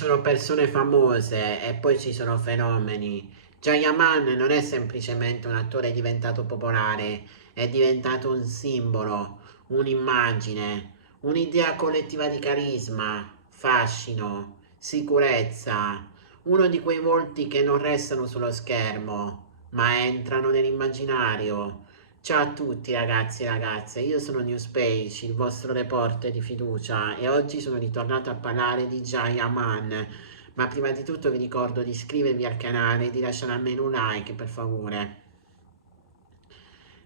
sono persone famose e poi ci sono fenomeni. Jayaman non è semplicemente un attore diventato popolare, è diventato un simbolo, un'immagine, un'idea collettiva di carisma, fascino, sicurezza, uno di quei volti che non restano sullo schermo, ma entrano nell'immaginario. Ciao a tutti ragazzi e ragazze, io sono Newspage, il vostro reporter di fiducia e oggi sono ritornato a parlare di Jayaman. Ma prima di tutto vi ricordo di iscrivervi al canale e di lasciare almeno un like per favore.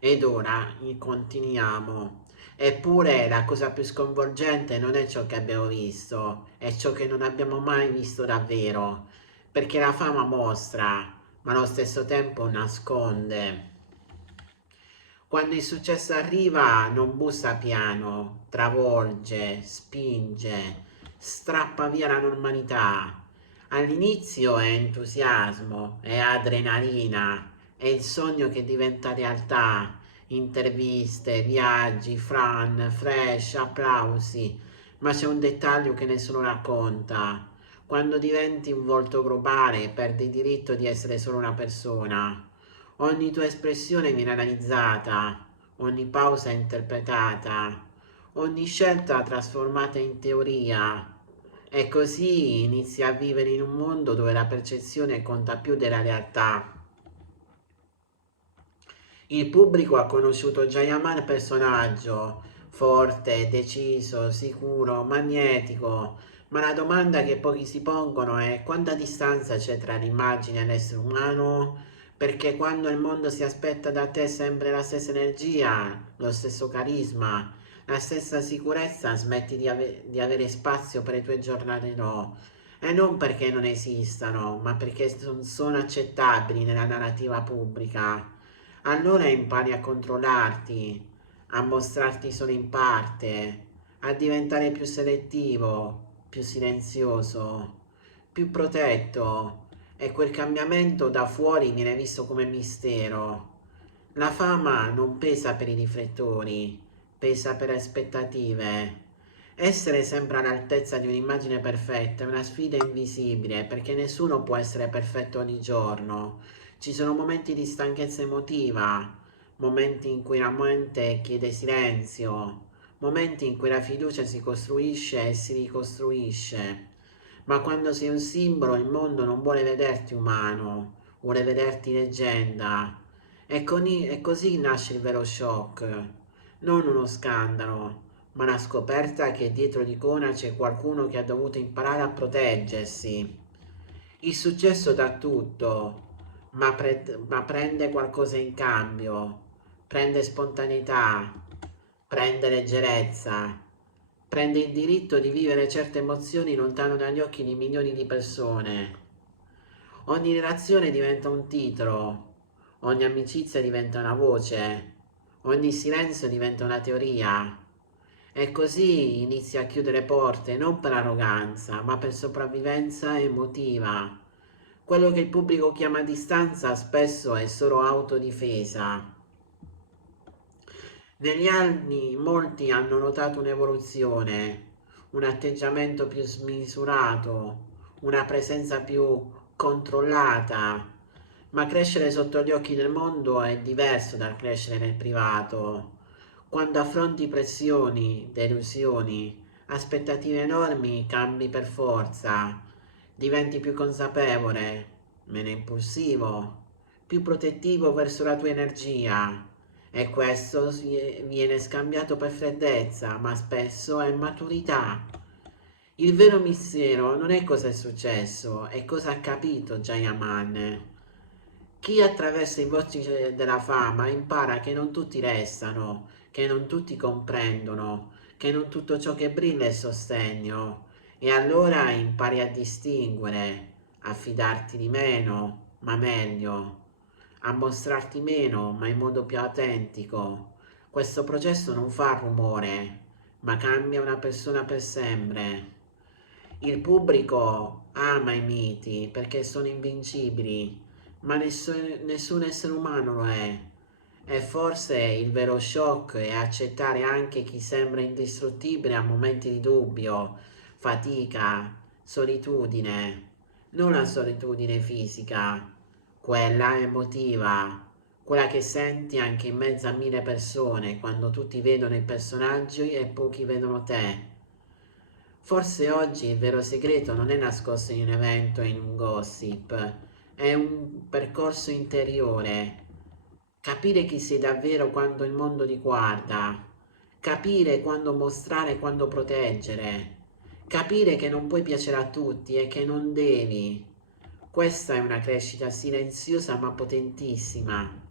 Ed ora continuiamo. Eppure la cosa più sconvolgente non è ciò che abbiamo visto, è ciò che non abbiamo mai visto davvero, perché la fama mostra, ma allo stesso tempo nasconde. Quando il successo arriva non bussa piano, travolge, spinge, strappa via la normalità. All'inizio è entusiasmo, è adrenalina, è il sogno che diventa realtà, interviste, viaggi, fan, flash, applausi, ma c'è un dettaglio che nessuno racconta. Quando diventi un volto globale perdi il diritto di essere solo una persona. Ogni tua espressione viene analizzata, ogni pausa è interpretata, ogni scelta trasformata in teoria. E così inizi a vivere in un mondo dove la percezione conta più della realtà. Il pubblico ha conosciuto Jayaman personaggio, forte, deciso, sicuro, magnetico, ma la domanda che pochi si pongono è quanta distanza c'è tra l'immagine e l'essere umano? Perché quando il mondo si aspetta da te sempre la stessa energia, lo stesso carisma, la stessa sicurezza, smetti di avere spazio per le tue giornate no. E non perché non esistano, ma perché sono accettabili nella narrativa pubblica. Allora impari a controllarti, a mostrarti solo in parte, a diventare più selettivo, più silenzioso, più protetto e quel cambiamento da fuori viene visto come mistero. La fama non pesa per i riflettori, pesa per aspettative. Essere sempre all'altezza di un'immagine perfetta è una sfida invisibile perché nessuno può essere perfetto ogni giorno. Ci sono momenti di stanchezza emotiva, momenti in cui la mente chiede silenzio, momenti in cui la fiducia si costruisce e si ricostruisce. Ma quando sei un simbolo, il mondo non vuole vederti umano, vuole vederti leggenda. E così nasce il vero shock, non uno scandalo, ma la scoperta che dietro l'icona c'è qualcuno che ha dovuto imparare a proteggersi. Il successo dà tutto, ma prende qualcosa in cambio, prende spontaneità, prende leggerezza, prende il diritto di vivere certe emozioni lontano dagli occhi di milioni di persone. Ogni relazione diventa un titolo, ogni amicizia diventa una voce, ogni silenzio diventa una teoria. E così inizi a chiudere porte non per arroganza, ma per sopravvivenza emotiva. Quello che il pubblico chiama distanza spesso è solo autodifesa. Negli anni molti hanno notato un'evoluzione, un atteggiamento più smisurato, una presenza più controllata, ma crescere sotto gli occhi del mondo è diverso dal crescere nel privato. Quando affronti pressioni, delusioni, aspettative enormi, cambi per forza, diventi più consapevole, meno impulsivo, più protettivo verso la tua energia. E questo viene scambiato per freddezza, ma spesso è maturità. Il vero mistero non è cosa è successo, è cosa ha capito Jayaman. Chi attraversa i vortici della fama impara che non tutti restano, che non tutti comprendono, che non tutto ciò che brilla è sostegno. E allora impari a distinguere, a fidarti di meno, ma meglio, a mostrarti meno, ma in modo più autentico. Questo processo non fa rumore, ma cambia una persona per sempre. Il pubblico ama i miti perché sono invincibili, ma nessun essere umano lo è. E forse il vero shock è accettare anche chi sembra indistruttibile a momenti di dubbio, fatica, solitudine, non la solitudine fisica, quella emotiva, quella che senti anche in mezzo a mille persone quando tutti vedono i personaggi e pochi vedono te. Forse oggi il vero segreto non è nascosto in un evento o in un gossip, è un percorso interiore. Capire chi sei davvero quando il mondo ti guarda, capire quando mostrare e quando proteggere, capire che non puoi piacere a tutti e che non devi. Questa è una crescita silenziosa ma potentissima.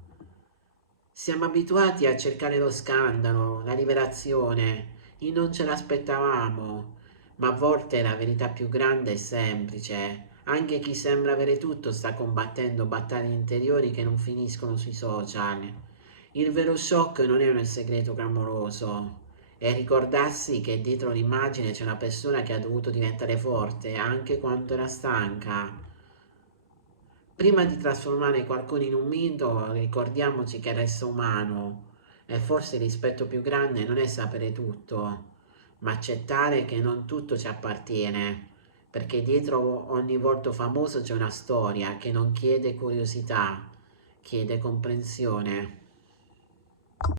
Siamo abituati a cercare lo scandalo, la liberazione, e non ce l'aspettavamo, ma a volte la verità più grande è semplice. Anche chi sembra avere tutto sta combattendo battaglie interiori che non finiscono sui social. Il vero shock non è un segreto clamoroso, è ricordarsi che dietro l'immagine c'è una persona che ha dovuto diventare forte anche quando era stanca. Prima di trasformare qualcuno in un mito, ricordiamoci che resta umano e forse il rispetto più grande non è sapere tutto, ma accettare che non tutto ci appartiene, perché dietro ogni volto famoso c'è una storia che non chiede curiosità, chiede comprensione.